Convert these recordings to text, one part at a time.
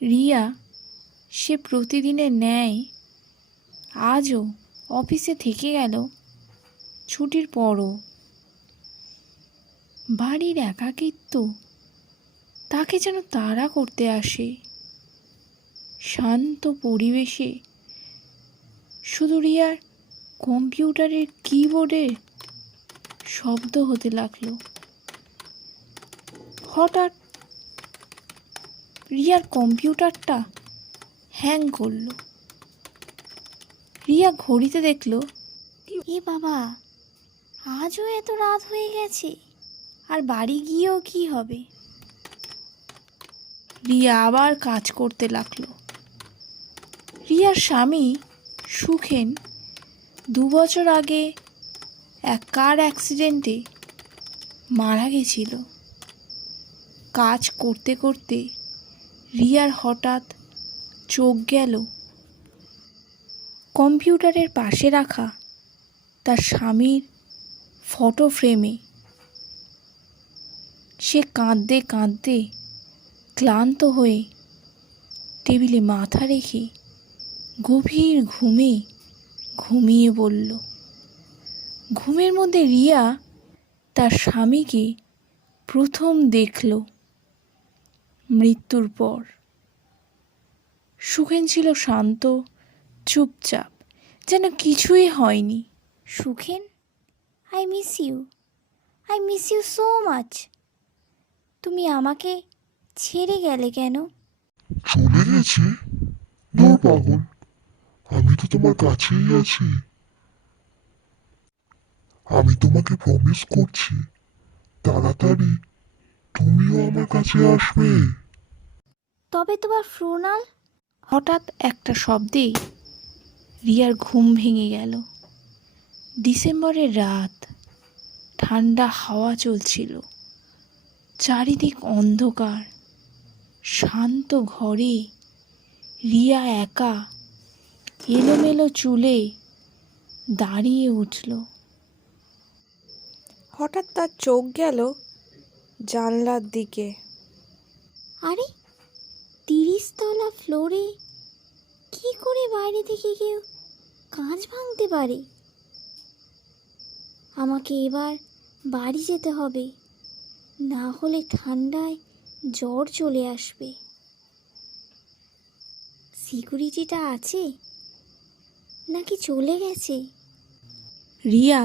রিয়া সে প্রতিদিনের ন্যায় আজও অফিসে থেকে গেল ছুটির পরও। বাড়ির একাকিত্ব তাকে যেন তাড়া করতে আসে। শান্ত পরিবেশে শুধু রিয়ার কম্পিউটারের কিবোর্ডের শব্দ হতে লাগলো। হঠাৎ রিয়ার কম্পিউটারটা হ্যাং করলো। রিয়া ঘড়িতে দেখলো, এ বাবা, আজও এত রাত হয়ে গেছে, আর বাড়ি গিয়েও কি হবে? রিয়া আবার কাজ করতে লাগলো। রিয়ার স্বামী সুখেন 2 বছর আগে এক কার অ্যাক্সিডেন্টে মারা গেছিল। কাজ করতে করতে রিয়ার হঠাৎ চোখ গেল কম্পিউটারের পাশে রাখা তার স্বামীর ফটো ফ্রেমে। সে কাঁদতে কাঁদতে ক্লান্ত হয়ে টেবিলে মাথা রেখে গভীর ঘুমে ঘুমিয়ে পড়ল। ঘুমের মধ্যে রিয়া তার স্বামীকে প্রথম দেখল মৃত্যুর পর। সুখেন ছিল শান্ত, চুপচাপ, যেন কিছুই হয়নি। Sukhen, I miss you so much. তুমি আমাকে ছেড়ে গেলে কেন? চলে গেছি? দূর পাগল, আমি তো তোমার কাছেই আছি। আমি তোমাকে প্রমিস করছি, তাড়াতাড়ি তুমিও আমার কাছে আসবে। তবে তোমার ফ্রুনাল? হঠাৎ একটা শব্দেই রিয়ার ঘুম ভেঙে গেল। ডিসেম্বরের রাত, ঠান্ডা হাওয়া চলছিল, চারিদিক অন্ধকার। শান্ত ঘরে রিয়া একা এলোমেলো চুলে দাঁড়িয়ে উঠল। হঠাৎ তার চোখ গেল জানলার দিকে। আরে, 30 তলা ফ্লোরে কি করে বাইরে থেকে কেউ কাঁচ ভাঙতে পারে? আমাকে এবার বাড়ি যেতে হবে, না হলে ঠান্ডায় জ্বর চলে আসবে। সিকিউরিটিটা আছে নাকি চলে গেছে? রিয়া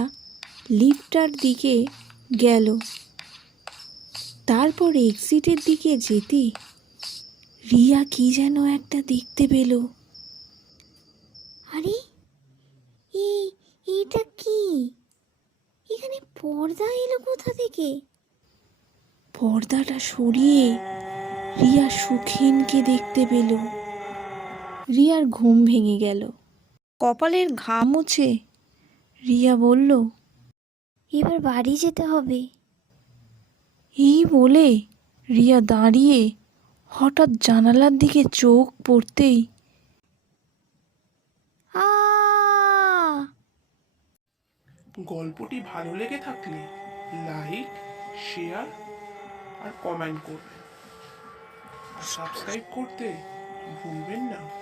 লিফটার দিকে গেল। তারপর এক্সিটের দিকে যেতে রিয়া কি যেন একটা দেখতে পেল। আরে, এটা কি? এখানে পর্দা এলো কোথা থেকে? পর্দাটা সরিয়ে রিয়া সুখেনকে দেখতে পেল। রিয়ার ঘুম ভেঙে গেল। কপালের ঘাম মুছে রিয়া বলল, এবার বাড়ি যেতে হবে। এই বলে রিয়া দাঁড়িয়ে হঠাৎ জানালার দিকে চোখ পড়তেই আ গল্পটি ভালো লেগে থাকলে লাইক, শেয়ার আর কমেন্ট করবেন। সাবস্ক্রাইব করতে ভুলবেন না।